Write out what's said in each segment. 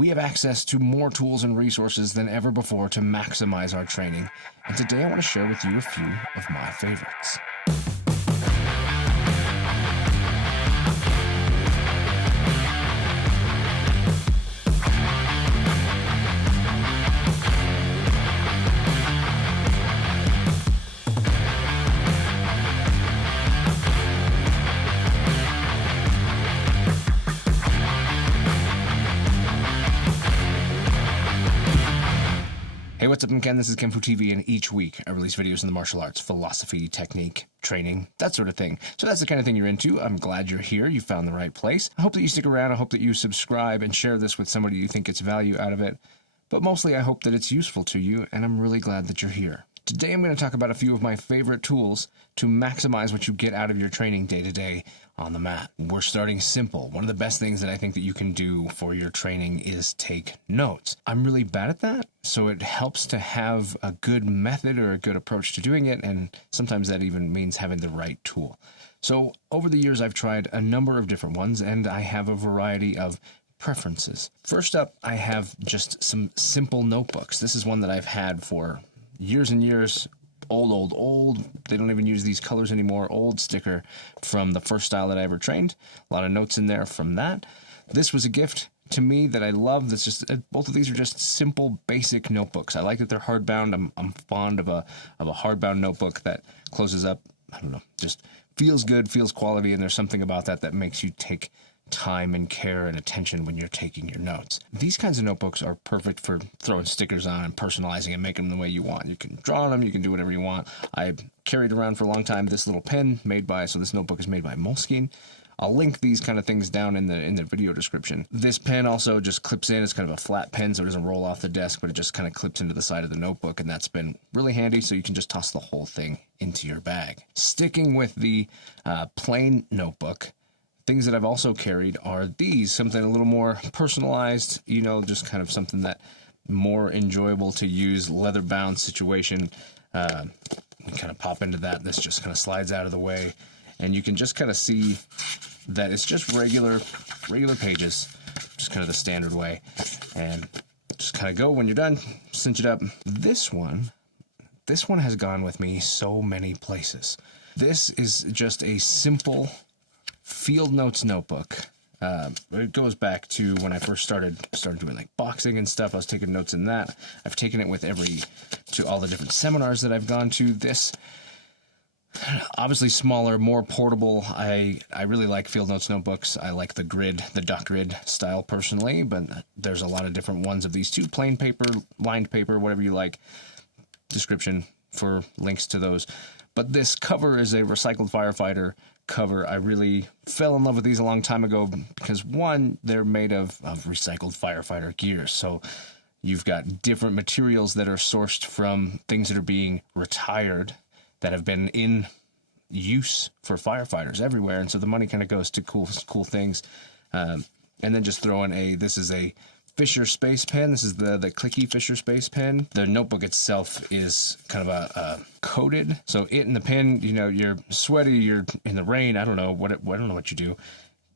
We have access to more tools and resources than ever before to maximize our training, and today I want to share with you a few of my favorites. Hey, what's up? I'm Ken. This is kenfuTV, and each week I release videos in the martial arts, philosophy, technique, training, that sort of thing. So that's the kind of thing you're into. I'm glad you're here. You found the right place. I hope that you stick around. I hope that you subscribe and share this with somebody you think gets value out of it. But mostly I hope that it's useful to you, and I'm really glad that you're here. Today I'm going to talk about a few of my favorite tools to maximize what you get out of your training day to day on the mat. We're starting simple. One of the best things that I think that you can do for your training is take notes. I'm really bad at that, so it helps to have a good method or a good approach to doing it, and sometimes that even means having the right tool. So over the years I've tried a number of different ones, and I have a variety of preferences. First up, I have just some simple notebooks. This is one that I've had for years and years. Old. They don't even use these colors anymore. Old sticker from the first style that I ever trained. A lot of notes in there from that. This was a gift to me that I love. That's just both of these are just simple, basic notebooks. I like that they're hardbound. I'm fond of a hardbound notebook that closes up. I don't know, just feels good, feels quality, and there's something about that makes you take time and care and attention when you're taking your notes. These kinds of notebooks are perfect for throwing stickers on and personalizing and making them the way you want. You can draw on them, you can do whatever you want. I carried around for a long time this little pen so this notebook is made by Moleskine. I'll link these kind of things down in the video description. This pen also just clips in. It's kind of a flat pen, so it doesn't roll off the desk, but it just kind of clips into the side of the notebook, and that's been really handy, so you can just toss the whole thing into your bag. Sticking with the plain notebook, things that I've also carried are these, something a little more personalized, just kind of something that more enjoyable to use, Leatherbound situation. You kind of pop into that. This just kind of slides out of the way, and you can just kind of see that it's just regular pages, just kind of the standard way, and just kind of go when you're done, cinch it up. This one has gone with me so many places. This is just a simple field notes notebook. It goes back to when I first started doing like boxing and stuff. I was taking notes in that. I've taken it with to all the different seminars that I've gone to. This, obviously smaller, more portable. I really like field notes notebooks. I like the dot grid style personally, but there's a lot of different ones of these too. Plain paper, lined paper, whatever you like. Description for links to those. But this cover is a recycled Firefighter cover. I really fell in love with these a long time ago because, one, they're made of recycled Firefighter gear. So you've got different materials that are sourced from things that are being retired that have been in use for firefighters everywhere. And so the money kind of goes to cool things. And then just throw in this is a Fisher Space Pen. This is the clicky Fisher Space Pen. The notebook itself is kind of a coated, so it and the pen, you're sweaty, you're in the rain, I don't know what you do,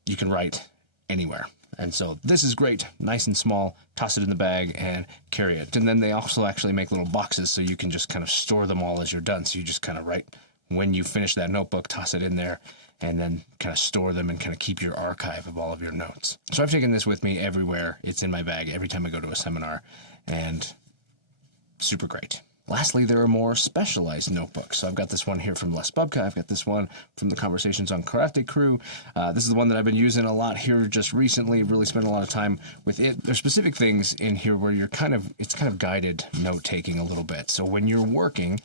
you can write anywhere. And so this is great, nice and small. Toss it in the bag and carry it. And then they also actually make little boxes so you can just kind of store them all as you're done. So you just kind of write when you finish that notebook, toss it in there, and then kind of store them and kind of keep your archive of all of your notes. So I've taken this with me everywhere. It's in my bag every time I go to a seminar, and super great. Lastly, there are more specialized notebooks. So I've got this one here from Bubka. I've got this one from the Conversations on Karate Crew. This is the one that I've been using a lot here just recently. Really spent a lot of time with it. There's specific things in here where it's kind of guided note taking a little bit. So when you're working,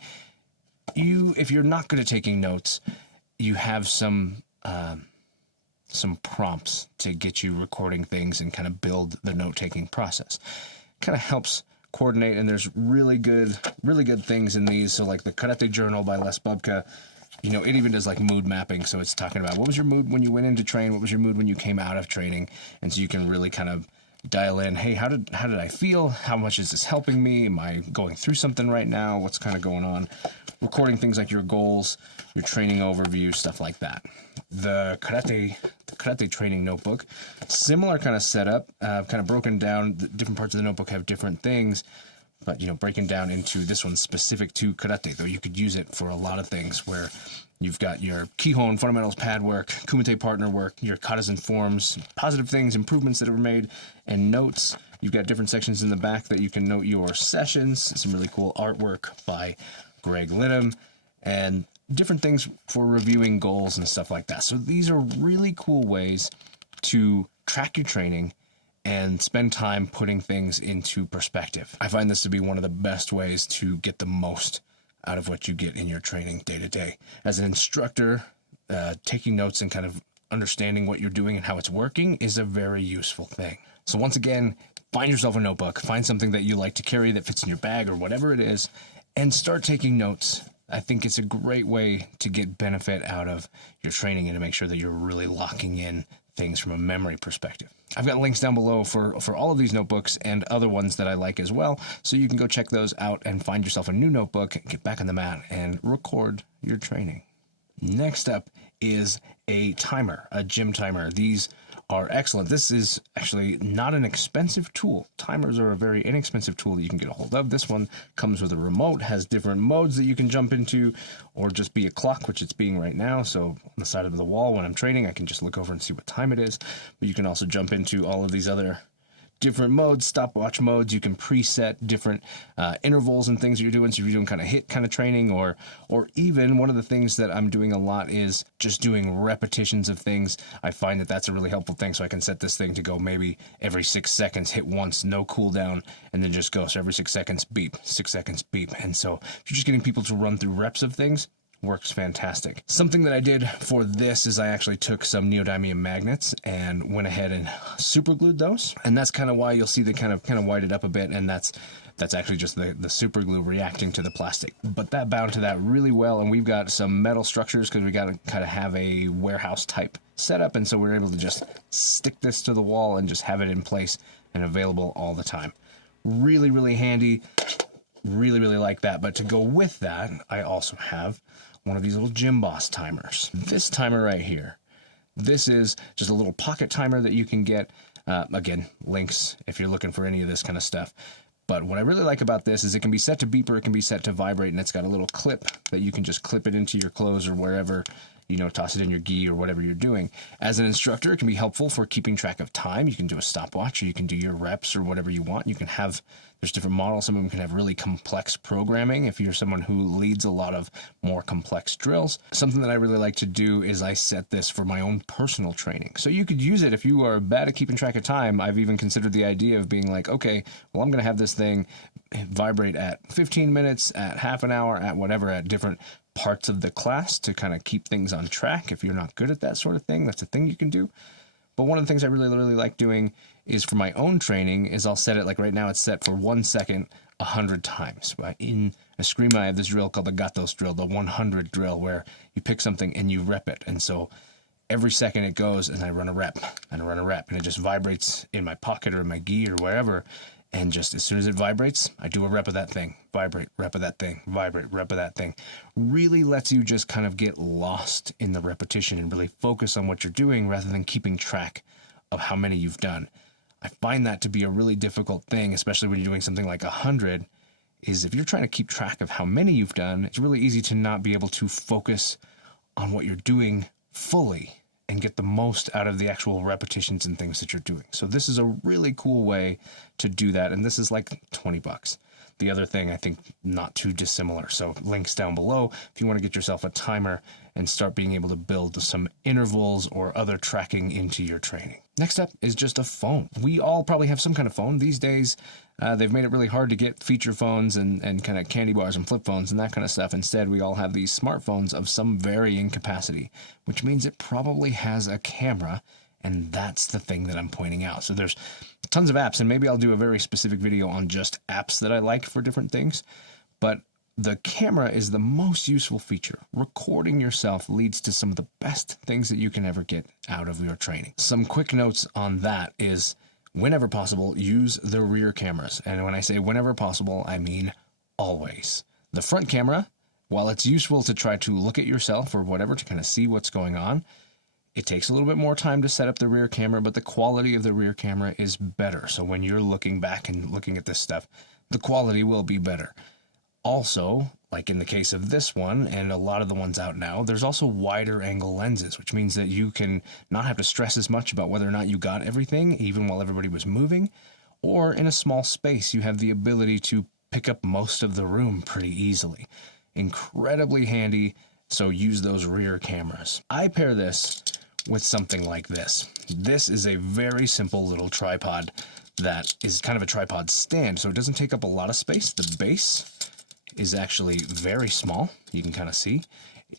if you're not good at taking notes, you have some prompts to get you recording things and kind of build the note-taking process. Kind of helps coordinate, and there's really good things in these. So like the Karate Journal by Bubka, it even does like mood mapping. So it's talking about what was your mood when you went in to train, what was your mood when you came out of training, and so you can really kind of dial in, hey, how did I feel? How much is this helping me? Am I going through something right now? What's kind of going on? Recording things like your goals, your training overview, stuff like that. The karate training notebook, similar kind of setup, kind of broken down. The different parts of the notebook have different things, but breaking down into this one specific to karate, though you could use it for a lot of things where you've got your Kihon fundamentals pad work, Kumite partner work, your katas and forms, positive things, improvements that were made, and notes. You've got different sections in the back that you can note your sessions, some really cool artwork by Greg Lidham, and different things for reviewing goals and stuff like that. So these are really cool ways to track your training and spend time putting things into perspective. I find this to be one of the best ways to get the most out of what you get in your training day to day. As an instructor, taking notes and kind of understanding what you're doing and how it's working is a very useful thing. So once again, find yourself a notebook, find something that you like to carry that fits in your bag or whatever it is, and start taking notes. I think it's a great way to get benefit out of your training and to make sure that you're really locking in things from a memory perspective. I've got links down below for all of these notebooks and other ones that I like as well, so you can go check those out and find yourself a new notebook, get back on the mat, and record your training. Next up is a timer, a gym timer. These are excellent. This is actually not an expensive tool. Timers are a very inexpensive tool that you can get a hold of. This one comes with a remote, has different modes that you can jump into, or just be a clock, which it's being right now. So on the side of the wall when I'm training, I can just look over and see what time it is. But you can also jump into all of these other different modes, stopwatch modes. You can preset different intervals and things that you're doing. So if you're doing kind of HIIT kind of training, or even one of the things that I'm doing a lot is just doing repetitions of things. I find that that's a really helpful thing. So I can set this thing to go maybe every 6 seconds, hit once, no cooldown, and then just go. So every 6 seconds, beep, 6 seconds, beep. And so if you're just getting people to run through reps of things, works fantastic. Something that I did for this is I actually took some neodymium magnets and went ahead and super glued those. And that's kind of why you'll see they kind of whited up a bit, and that's actually just the super glue reacting to the plastic. But that bound to that really well, and we've got some metal structures because we got to kind of have a warehouse type setup, and so we're able to just stick this to the wall and just have it in place and available all the time. Really, really handy. Really, really like that. But to go with that, I also have one of these little GymBoss timers. This timer right here, this is just a little pocket timer that you can get. Again, links if you're looking for any of this kind of stuff. But what I really like about this is it can be set to beep or it can be set to vibrate, and it's got a little clip that you can just clip it into your clothes or wherever, toss it in your gi or whatever you're doing. As an instructor, it can be helpful for keeping track of time. You can do a stopwatch, or you can do your reps or whatever you want. You can have, there's different models. Some of them can have really complex programming if you're someone who leads a lot of more complex drills. Something that I really like to do is I set this for my own personal training. So you could use it if you are bad at keeping track of time. I've even considered the idea of being like, okay, well, I'm going to have this thing vibrate at 15 minutes, at half an hour, at whatever, at different parts of the class to kind of keep things on track. If you're not good at that sort of thing, that's a thing you can do. But one of the things I really, really like doing is for my own training is I'll set it, like right now it's set for 1 second 100 times. In Eskrima, I have this drill called the Gatos drill, the 100 drill, where you pick something and you rep it. And so every second it goes and I run a rep and I run a rep, and it just vibrates in my pocket or in my gi or wherever. And just as soon as it vibrates, I do a rep of that thing, vibrate, rep of that thing, vibrate, rep of that thing. Really lets you just kind of get lost in the repetition and really focus on what you're doing rather than keeping track of how many you've done. I find that to be a really difficult thing, especially when you're doing something like 100, is if you're trying to keep track of how many you've done, it's really easy to not be able to focus on what you're doing fully and get the most out of the actual repetitions and things that you're doing. So this is a really cool way to do that, and this is like $20. The other thing, I think, not too dissimilar. So links down below if you want to get yourself a timer and start being able to build some intervals or other tracking into your training. Next up is just a phone. We all probably have some kind of phone. These days, they've made it really hard to get feature phones and kind of candy bars and flip phones and that kind of stuff. Instead, we all have these smartphones of some varying capacity, which means it probably has a camera, and that's the thing that I'm pointing out. So there's tons of apps, and maybe I'll do a very specific video on just apps that I like for different things, but the camera is the most useful feature. Recording yourself leads to some of the best things that you can ever get out of your training. Some quick notes on that is whenever possible, use the rear cameras. And when I say whenever possible, I mean always. The front camera, while it's useful to try to look at yourself or whatever to kind of see what's going on, it takes a little bit more time to set up the rear camera, but the quality of the rear camera is better. So when you're looking back and looking at this stuff, the quality will be better. Also, like in the case of this one and a lot of the ones out now, there's also wider angle lenses, which means that you can not have to stress as much about whether or not you got everything, even while everybody was moving, or in a small space, you have the ability to pick up most of the room pretty easily. Incredibly handy, so use those rear cameras. I pair this with something like this. This is a very simple little tripod that is kind of a tripod stand, so it doesn't take up a lot of space. The base is actually very small. You can kind of see.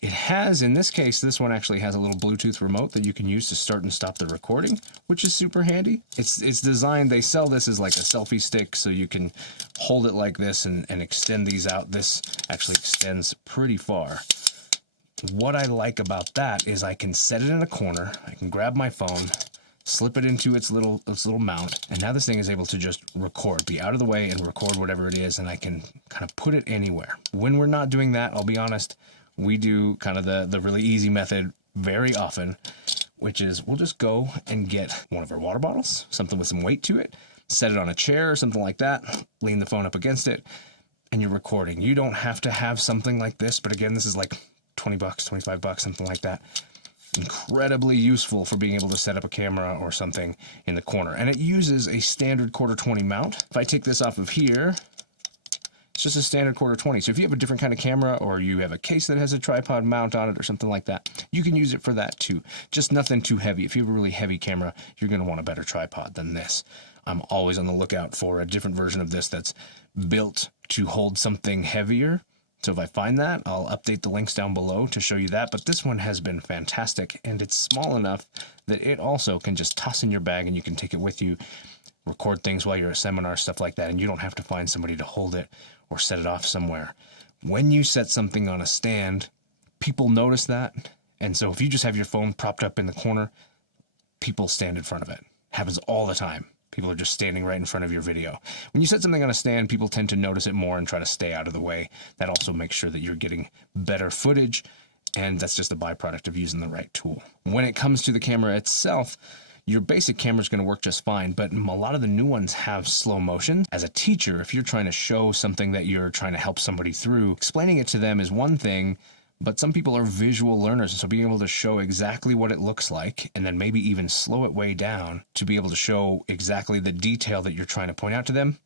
It has, in this case, this one actually has a little Bluetooth remote that you can use to start and stop the recording, which is super handy. It's designed, they sell this as like a selfie stick, so you can hold it like this and extend these out. This actually extends pretty far. What I like about that is I can set it in a corner, I can grab my phone, slip it into its little mount, and now this thing is able to just record, be out of the way and record whatever it is, and I can kind of put it anywhere. When we're not doing that, I'll be honest, we do kind of the really easy method very often, which is we'll just go and get one of our water bottles, something with some weight to it, set it on a chair or something like that, lean the phone up against it, and you're recording. You don't have to have something like this, but again, this is like $20, $25, something like that. Incredibly useful for being able to set up a camera or something in the corner. And it uses a standard quarter 20 mount. If I take this off of here, it's just a standard quarter 20. So if you have a different kind of camera or you have a case that has a tripod mount on it or something like that, you can use it for that too. Just nothing too heavy. If you have a really heavy camera, you're going to want a better tripod than this. I'm always on the lookout for a different version of this that's built to hold something heavier. So if I find that, I'll update the links down below to show you that. But this one has been fantastic, and it's small enough that it also can just toss in your bag and you can take it with you, record things while you're at seminar, stuff like that, and you don't have to find somebody to hold it or set it off somewhere. When you set something on a stand, people notice that. And so if you just have your phone propped up in the corner, people stand in front of it. Happens all the time. People are just standing right in front of your video. When you set something on a stand, people tend to notice it more and try to stay out of the way. That also makes sure that you're getting better footage, and that's just a byproduct of using the right tool. When it comes to the camera itself, your basic camera is going to work just fine, but a lot of the new ones have slow motion. As a teacher, if you're trying to show something that you're trying to help somebody through, explaining it to them is one thing, but some people are visual learners, so being able to show exactly what it looks like and then maybe even slow it way down to be able to show exactly the detail that you're trying to point out to them,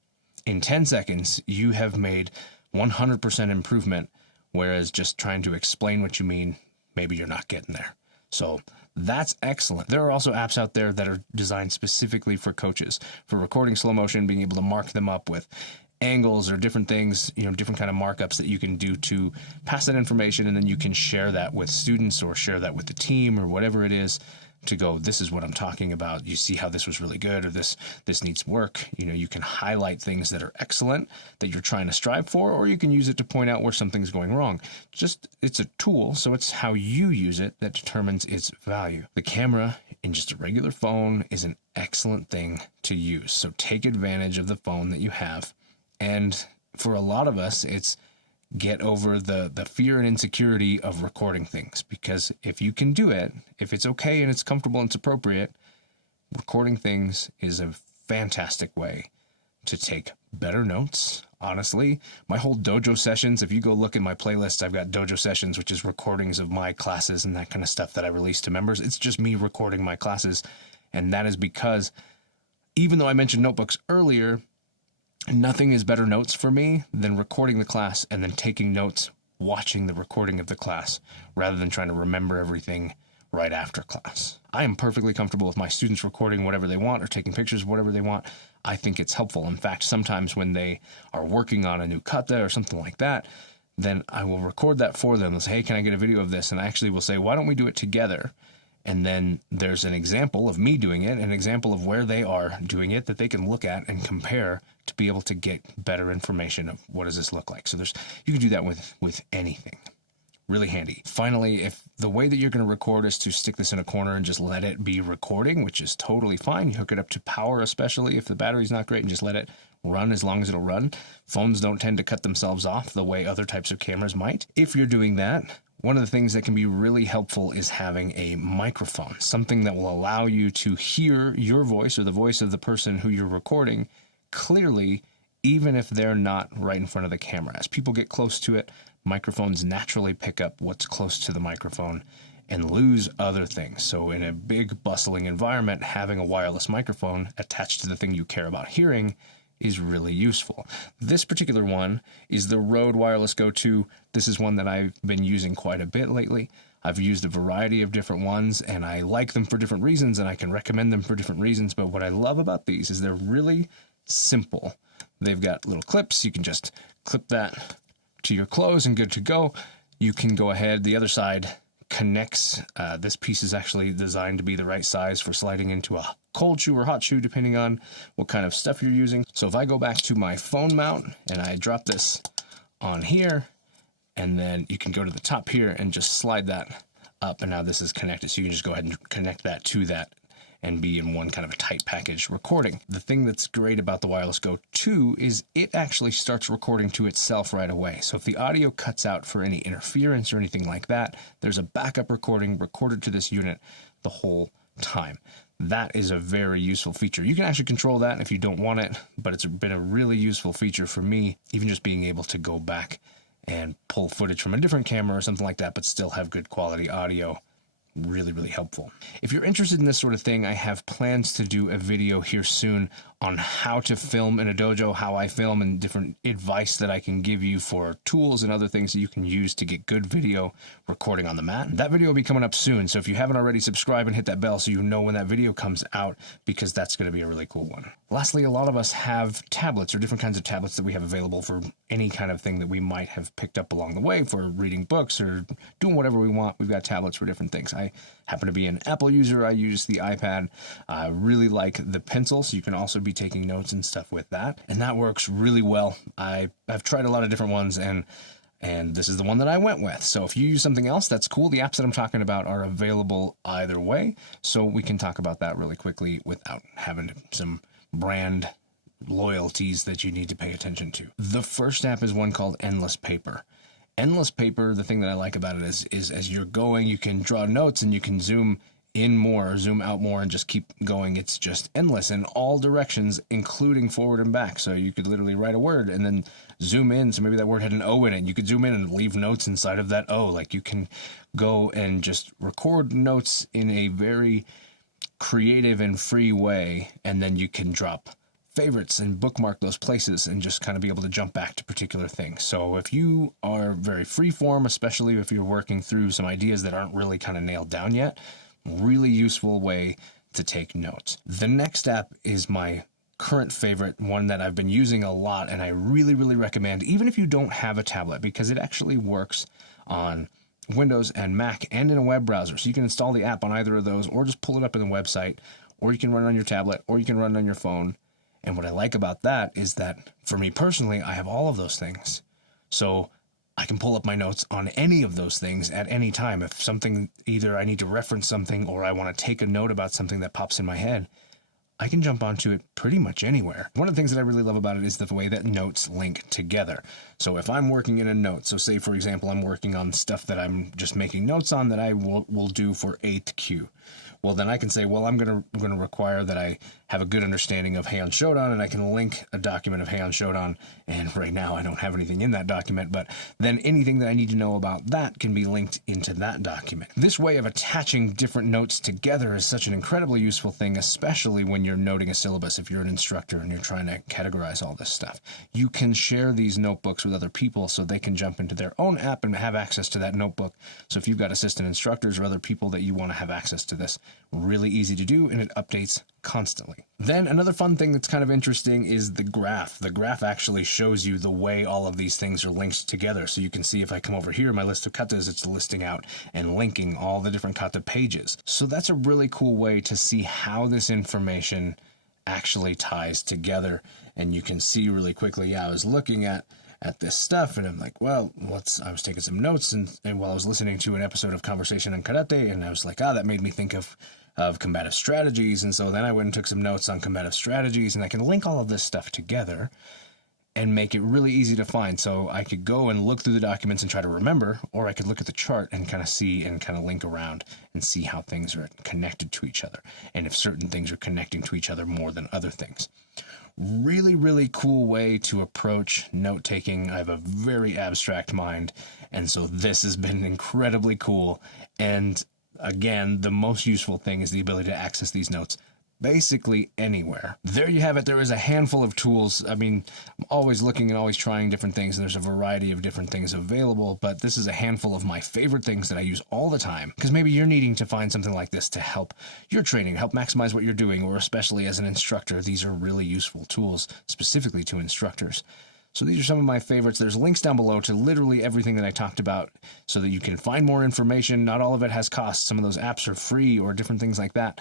in 10 seconds, you have made 100% improvement, whereas just trying to explain what you mean, maybe you're not getting there. So that's excellent. There are also apps out there that are designed specifically for coaches, for recording slow motion, being able to mark them up with angles or different things, different kind of markups that you can do to pass that information, and then you can share that with students or share that with the team or whatever it is to go, this is what I'm talking about. You see how this was really good, or this needs work. You can highlight things that are excellent that you're trying to strive for, or you can use it to point out where something's going wrong. It's a tool, so it's how you use it that determines its value. The camera in just a regular phone is an excellent thing to use, so take advantage of the phone that you have. And for a lot of us, it's get over the fear and insecurity of recording things, because if you can do it, if it's okay and it's comfortable and it's appropriate, recording things is a fantastic way to take better notes. Honestly, my whole dojo sessions, if you go look at my playlists, I've got dojo sessions, which is recordings of my classes and that kind of stuff that I release to members. It's just me recording my classes, and that is because even though I mentioned notebooks earlier, nothing is better notes for me than recording the class and then taking notes, watching the recording of the class, rather than trying to remember everything right after class. I am perfectly comfortable with my students recording whatever they want or taking pictures of whatever they want. I think it's helpful. In fact, sometimes when they are working on a new kata or something like that, then I will record that for them. They'll say, hey, can I get a video of this? And I actually will say, why don't we do it together? And then there's an example of me doing it, an example of where they are doing it that they can look at and compare to be able to get better information of what does this look like. So you can do that with anything. really handy. Finally, if the way that you're going to record is to stick this in a corner and just let it be recording, which is totally fine. You hook it up to power, especially if the battery's not great, and just let it run as long as it'll run. Phones don't tend to cut themselves off the way other types of cameras might. If you're doing that, one of the things that can be really helpful is having a microphone, something that will allow you to hear your voice or the voice of the person who you're recording clearly, even if they're not right in front of the camera. As people get close to it, microphones naturally pick up what's close to the microphone and lose other things. So in a big bustling environment, having a wireless microphone attached to the thing you care about hearing is really useful. This particular one is the Rode Wireless Go 2. This is one that I've been using quite a bit lately. I've used a variety of different ones, and I like them for different reasons, and I can recommend them for different reasons. But what I love about these is they're really simple. They've got little clips. You can just clip that to your clothes and good to go. You can go ahead. The other side connects. This piece is actually designed to be the right size for sliding into a cold shoe or hot shoe, depending on what kind of stuff you're using. So if I go back to my phone mount and I drop this on here, and then you can go to the top here and just slide that up, and now this is connected. So you can just go ahead and connect that to that and be in one kind of a tight package recording. The thing that's great about the Wireless Go 2 is it actually starts recording to itself right away. So if the audio cuts out for any interference or anything like that, there's a backup recording recorded to this unit the whole time. That is a very useful feature. You can actually control that if you don't want it, but it's been a really useful feature for me, even just being able to go back and pull footage from a different camera or something like that, but still have good quality audio. Really, really helpful. If you're interested in this sort of thing, I have plans to do a video here soon on how to film in a dojo, how I film, and different advice that I can give you for tools and other things that you can use to get good video recording on the mat. That video will be coming up soon, so if you haven't already, subscribe and hit that bell so you know when that video comes out, because that's going to be a really cool one. Lastly, a lot of us have tablets or different kinds of tablets that we have available for any kind of thing that we might have picked up along the way for reading books or doing whatever we want. We've got tablets for different things. I happen to be an Apple user. I use the iPad. I really like the pencil, so you can also be taking notes and stuff with that, and that works really well. I've tried a lot of different ones, and this is the one that I went with. So if you use something else, that's cool. The apps that I'm talking about are available either way, so we can talk about that really quickly without having some brand loyalties that you need to pay attention to. The first app is one called Endless Paper. Endless Paper, the thing that I like about it is as you're going, you can draw notes and you can zoom in more or zoom out more and just keep going. It's just endless in all directions, including forward and back. So you could literally write a word and then zoom in. So maybe that word had an O in it. You could zoom in and leave notes inside of that O. Like, you can go and just record notes in a very creative and free way, and then you can drop favorites and bookmark those places and just kind of be able to jump back to particular things. So if you are very free form, especially if you're working through some ideas that aren't really kind of nailed down yet, really useful way to take notes. The next app is my current favorite, one that I've been using a lot, and I really, really recommend, even if you don't have a tablet, because it actually works on Windows and Mac and in a web browser. So you can install the app on either of those, or just pull it up in the website, or you can run it on your tablet, or you can run it on your phone. And what I like about that is that, for me personally, I have all of those things. So I can pull up my notes on any of those things at any time. If something, either I need to reference something or I want to take a note about something that pops in my head, I can jump onto it pretty much anywhere. One of the things that I really love about it is the way that notes link together. So if I'm working in a note, so say for example, I'm working on stuff that I'm just making notes on that I will do for 8th Q. Well, then I can say, well, I'm going to require that I have a good understanding of Heian Shodan, and I can link a document of Heian Shodan. And right now I don't have anything in that document, but then anything that I need to know about that can be linked into that document. This way of attaching different notes together is such an incredibly useful thing, especially when you're noting a syllabus. If you're an instructor and you're trying to categorize all this stuff, you can share these notebooks with other people so they can jump into their own app and have access to that notebook. So if you've got assistant instructors or other people that you want to have access to this, really easy to do, and it updates constantly. Then another fun thing that's kind of interesting is the graph. The graph actually shows you the way all of these things are linked together. So you can see if I come over here, my list of katas, it's listing out and linking all the different kata pages. So that's a really cool way to see how this information actually ties together. And you can see really quickly, yeah, I was looking at at this stuff, and I'm like, well, I was taking some notes, and while I was listening to an episode of Conversation on Karate, and I was like, that made me think of combative strategies, and so then I went and took some notes on combative strategies, and I can link all of this stuff together and make it really easy to find. So I could go and look through the documents and try to remember, or I could look at the chart and kind of see and kind of link around and see how things are connected to each other, and if certain things are connecting to each other more than other things. Really, really cool way to approach note-taking. I have a very abstract mind, and so this has been incredibly cool. And again, the most useful thing is the ability to access these notes basically anywhere. There you have it. There is a handful of tools. I mean, I'm always looking and always trying different things, and there's a variety of different things available, but this is a handful of my favorite things that I use all the time, because maybe you're needing to find something like this to help your training, help maximize what you're doing, or especially as an instructor, these are really useful tools specifically to instructors. So these are some of my favorites. There's links down below to literally everything that I talked about so that you can find more information. Not all of it has costs. Some of those apps are free or different things like that.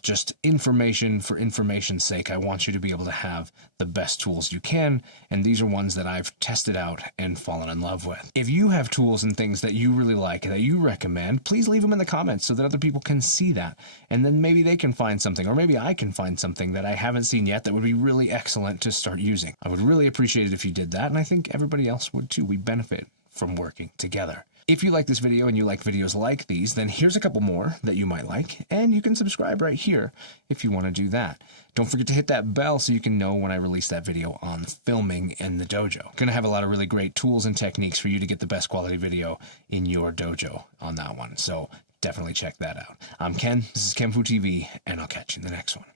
Just information for information's sake. I want you to be able to have the best tools you can, and these are ones that I've tested out and fallen in love with. If you have tools and things that you really like, that you recommend, please leave them in the comments so that other people can see that, and then maybe they can find something, or maybe I can find something that I haven't seen yet that would be really excellent to start using. I would really appreciate it if you did that, and I think everybody else would too. We benefit from working together. If you like this video and you like videos like these, then here's a couple more that you might like, and you can subscribe right here if you want to do that. Don't forget to hit that bell so you can know when I release that video on filming in the dojo. Gonna have a lot of really great tools and techniques for you to get the best quality video in your dojo on that one, so definitely check that out. I'm Ken, this is kenfuTV, and I'll catch you in the next one.